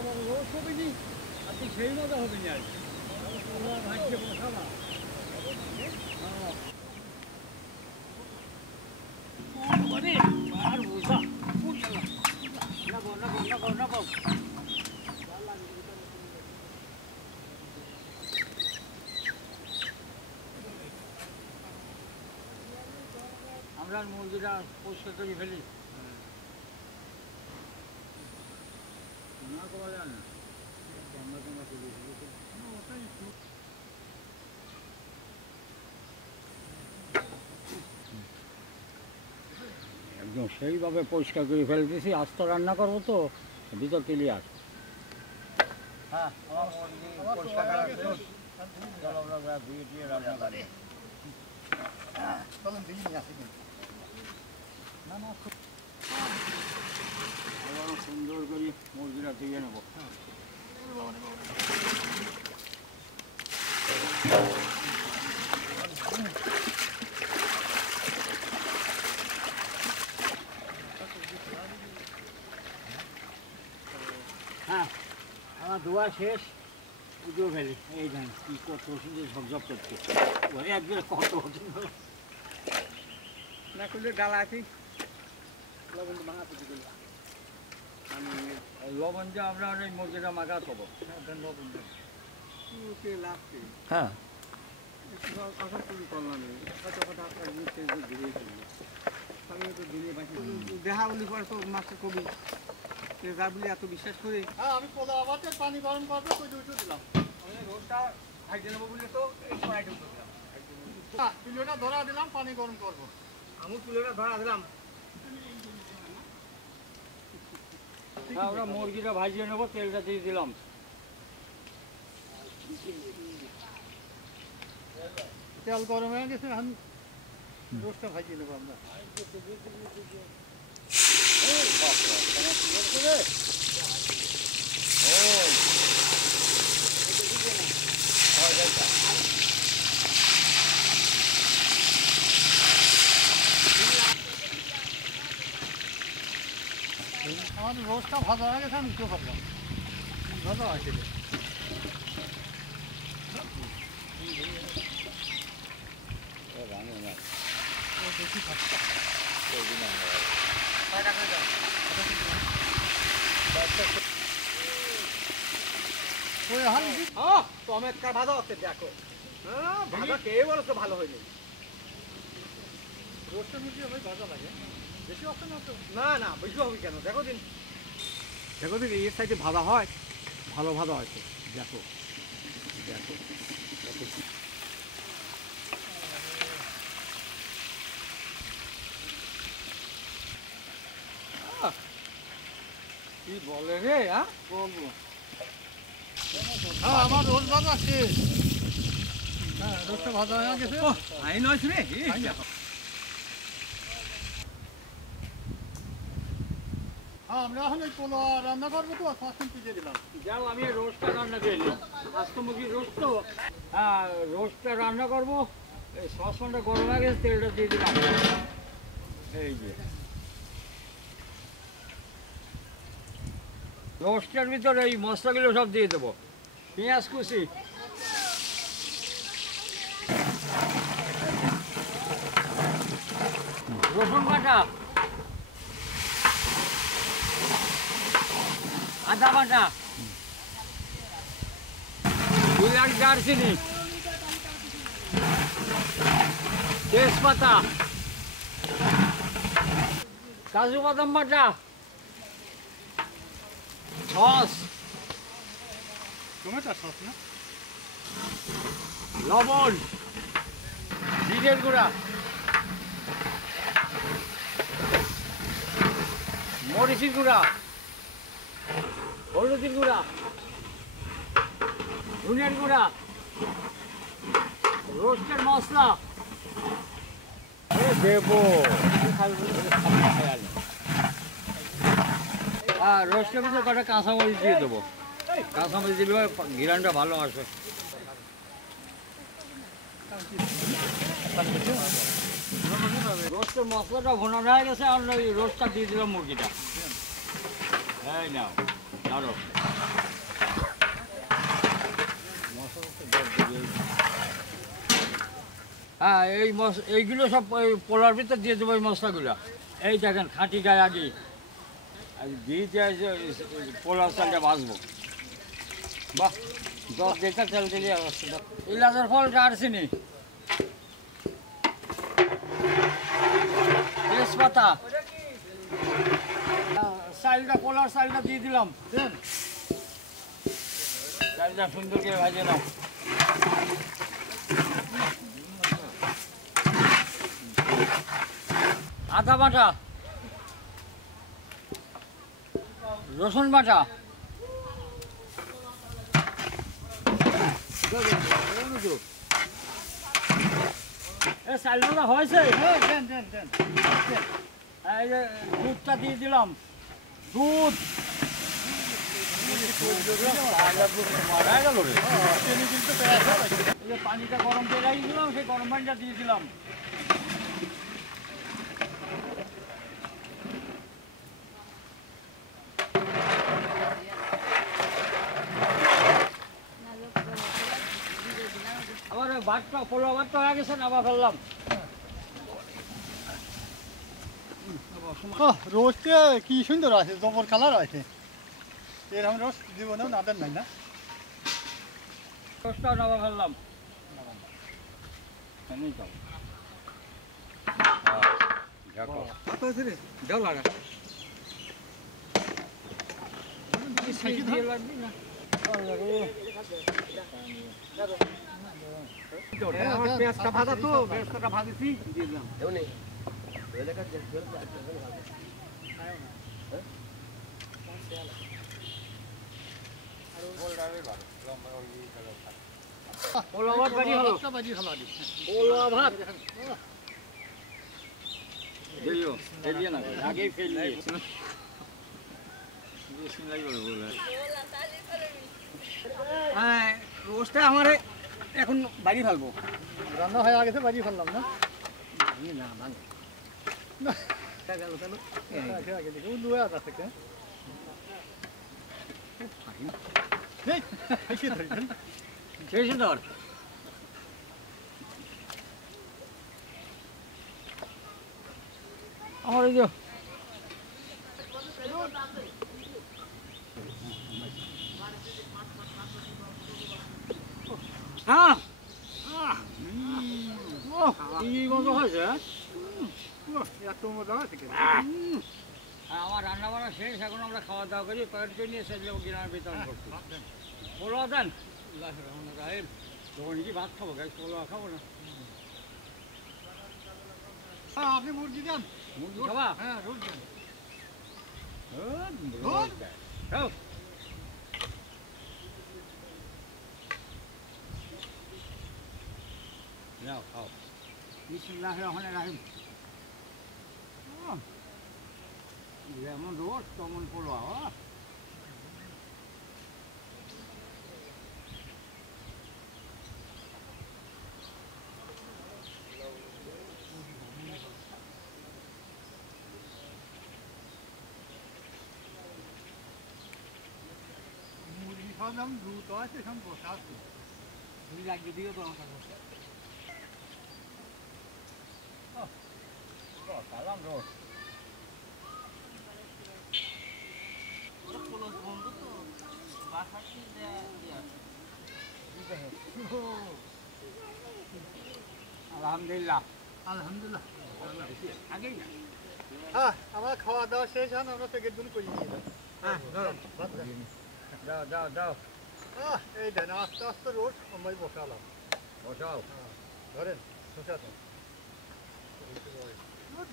রোজ হবে নি আর তুই সেই মজা হবে না আর কি ভাগ্যে বসাবা আর বোঝা আমরা মুরগিটা পরিষ্কার করে ফেলি না করা যায় না একদম সেইভাবে পরিষ্কার করে ফেলে দিয়েছি আজ তো রান্না করবো তো ভিতর ক্লিয়ার হ্যাঁ সুন্দর করে মুরগিটা ধুয়ে নেবো হ্যাঁ আমার ধোয়া শেষ পুজো ফেলি এই ধান কি কত সুন্দর ঝকঝক করছে একবার কত না করলে ডালা আছে লবণ ভাঙা পুজো করলে লবণ যে আমরা এই মুরগিটা মাখা খাবো লবণ হ্যাঁ কথা তুমি করলাম কথা কথা আপনার ঘুরিয়ে ফেলবো আমি তো ঘুরিয়ে বাঁচি দেখা বলি পরে তো মাছটা কবি যা বলি এত বিশ্বাস করি হ্যাঁ আমি পোলা আবার পানি গরম করবো ওই উঠে দিলাম আমি রোজটা ভাইজে নেবো বলে তো এই কড়াইটা উঠে দিলাম চুলোটা ধরা দিলাম পানি গরম করবো আমি চুলোটা ধরা দিলাম আমরা মুরগিটা ভাজিয়ে নেবো তেলটা দিয়ে দিলাম তেল গরম হয়ে গেছে এখন রোজটা ভাজিয়ে নেবো আমরা আমাদের রোজটা ভাজা হয়ে গেছে আমি উঠতে পারলাম ভাজা হয়েছিল টমেটটা ভাজা হচ্ছে দেখো ভাজা কে বলো তো ভালো হয়নি রোজটা মুরগি ভাই ভাজা লাগে বেশি অপশন আছে না না বেশি হবে কেন দেখো দিন এর সাইডে ভাজা হয় ভালো ভাজা হয়েছে দেখো দেখো কি বলে রে হ্যাঁ বলবো হ্যাঁ আমার রোজ ভাজা শেষ হ্যাঁ রোজটা ভাজা হয়ে গেছে আই নয় শুনে হ্যাঁ আমরা এখন ওই পোলা রান্না করবো তো সসন পিছিয়ে দিলাম যাও আমি রোজটা রান্না করে নিই আজকে মুরগির রোজ তো হ্যাঁ রোজটা রান্না করবো এই সসনটা গরম হয়ে গেছে তেলটা দিয়ে দিলাম এই যে রোস্টের ভিতরে এই মশলাগুলো সব দিয়ে দেবো পেঁয়াজ কুচি রসুন বাটা আদা বাটা এলাচ দারচিনি তেজপাতা কাজু বাদাম বাটা সস টমেটো সস না লবণ জিরের গুঁড়া মরিচের গুঁড়া হলুদের গুঁড়া ধনিয়ার গুঁড়া রোস্টের মশলা দেবো আর রোস্টের ভিতরে কটা কাঁচামরিচ দিয়ে দেবো কাঁচামরিচ দিলে ঘিরানটা ভালো আসে রোস্টের মশলাটা ভোনা হয়ে গেছে আর ওই রোস্টটা দিয়ে দিলাম মুরগিটা এই নাও ধরো হ্যাঁ এইগুলো সব ওই পোলার ভিতর দিয়ে দেবো এই মশলাগুলো এই দেখেন খাঁটি গায়ে আগে দিয়ে পোলার চালটা ভাজবো বাহ 10 লিটার তেল দিলে ইলাচের ফলটা আর চিনি তেজপাতা চালটা পোলার চালটা দিয়ে দিলাম চালটা সুন্দর করে ভাজে নাও আদা বাটা রসুন বাটা চালটা হয়েছে এই যে দুধটা দিয়ে দিলাম দুধ পানিটা গরম করে দিলাম সেই গরম পানিটা দিয়ে দিলাম আবার ভাতটা পোলাও ভাতটা হয়ে গেছে না আবার ফেললাম রোস্টে কি সুন্দর আছে জবর কালার আছে এরকম রোস্ট জীবনেও নাদের নাই না রসটাও নামা ফেললাম পেঁয়াজটা ভাজা তো পেঁয়াজটা ভাজেছি দিয়ে দিলাম পোলাও ভাত বাড়ি হলো পোলাও ভাত দিও দিও না আগেই ফেল দিয়ে হ্যাঁ রোস্টটা আমার এখন বাড়ি ফেলবো রান্না হয়ে গেছে বাজি ফেললাম না না ভালো গেল কেন আগে দেখে লুয়ে আসা থেকে সেই সুন্দর আমার এই যে হ্যাঁ এই গন্ধ হয়েছে এত মজা আছে আমার রান্না বান্না শেষ এখন আমরা খাওয়া দাওয়া করি কয়েক জন নিয়ে সেগুলো গ্রামের বিতরণ করছি পোলাও দেন তখন কি ভাত খাবো গাছ পোলাও খাবো না আপনি মুরগি দেন মুরগি খাবা হ্যাঁ রোজ দেন নাও খাও বিসমিল্লাহির রহমানির রহিম যেমন রোজ তেমন পোলাও মুরগি খাওয়া দাম দ্রুত আছে এখন বসা আছে তুমি লাগিয়ে দিও তো আমার সালাম রোজ আলহামদুলিল্লাহ আলহামদুলিল্লাহ আগেই না হ্যাঁ আমার খাওয়া দাওয়া শেষ হন আমরা প্যাকেট দুল করে নিয়ে যাই হ্যাঁ ধরো দাও দাও দাও এই দেন আস্তে আস্তে রোড আমরা বসালাম বসাও ধরেন বসাতে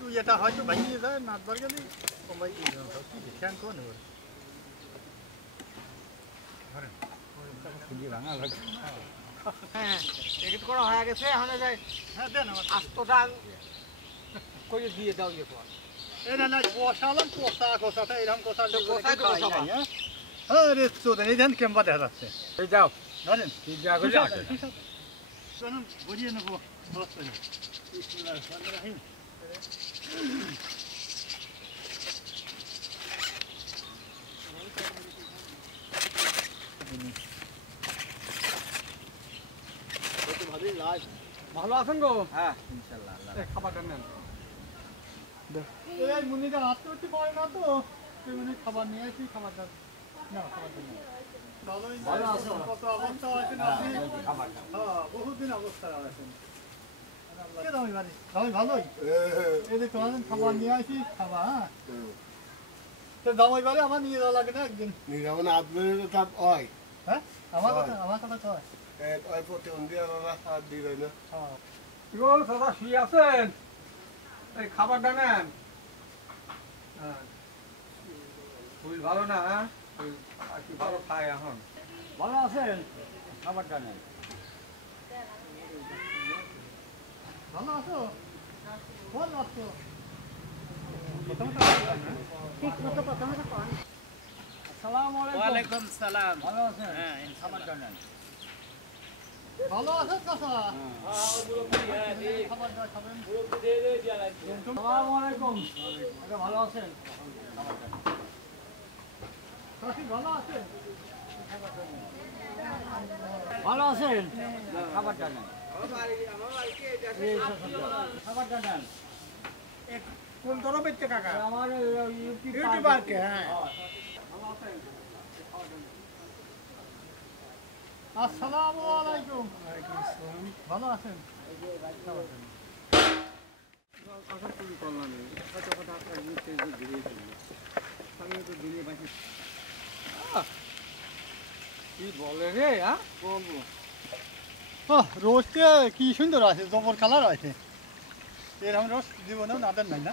দুই এটা হয়তো ভাঙিয়ে যায় নাচবার গেলে আমরা খ্যান কোন ধরেন ভাঙা লাগে হ্যাঁ এডিট করা হয়ে গেছে এখন যাই হ্যাঁ দেন আমার আস্তটা করে দিয়ে দাও ইয়ে পর এই না না বসালাম কষাটা এরকম কষা কষাই তো বসাবা। হ্যাঁ রে চোদ এই দেন কেমবা দেখা যাচ্ছে এই যাও ধরেন কি যা করে চলুন বুঝিয়ে নেবো বসতে বিসমিল্লাহির রহমানির রহিম ভালো আছেন গো? হ্যাঁ ইনশাল্লাহ আল্লাহ এই খাবারটা নেন। এই মুনিটা হাত করতে পারে না তো তুই উনি খাবার নিয়ে আসি খাবারটা না খাবারটা না ভালো আছো? কত অবস্থা আছে না আপনি খাবারটা হ্যাঁ বহুত দিন অবস্থা আছেন কে দামি বাড়ি দামি ভালোই এই যে তোমার খাবার নিয়ে আসি খাবা হ্যাঁ তো দামি বাড়ি আমার নিয়ে যাওয়া লাগে না একদিন নিরামন আদমের তাপ হয় হ্যাঁ আমার কথা কয় ওই প্রতিবন্ধী আমরা হাত দিবে না হ্যাঁ কি গো দাদা শুয়ে আছেন? এই খাবারটা নেন। হ্যাঁ। শরীর ভালো না, হ্যাঁ? শরীর আর কি ভালো খায় এখন? ভালো আছেন খাবারটা নেই ভালো আছো ভালো আছো আসসালামু আলাইকুম ওয়ালাইকুম সালাম। ভালো আছেন হ্যাঁ, খাবারটা নেন ভালো আছো চাচা খাবারটা খাবেন আসসালামু আলাইকুম আচ্ছা, ভালো আছেন চাষি ভালো আছে ভালো আছেন খাবারটা নেন এই খাবারটা নেন কোন তরফের থেকে কাকা? আমার ইউটিউব ইউটিউবারকে, হ্যাঁ। আসসালামু আলাইকুম ভালো আছেন আশা করি করলাম হয়তো কথা আপনার জিনিস ঘুরিয়ে ফেললো। আমিও তো দুনিয়া বাঁচি। কি বলে রে, হ্যাঁ? রোজতে কি সুন্দর আছে জবর কালার আছে এরকম রস জীবনেও নাদের নাই না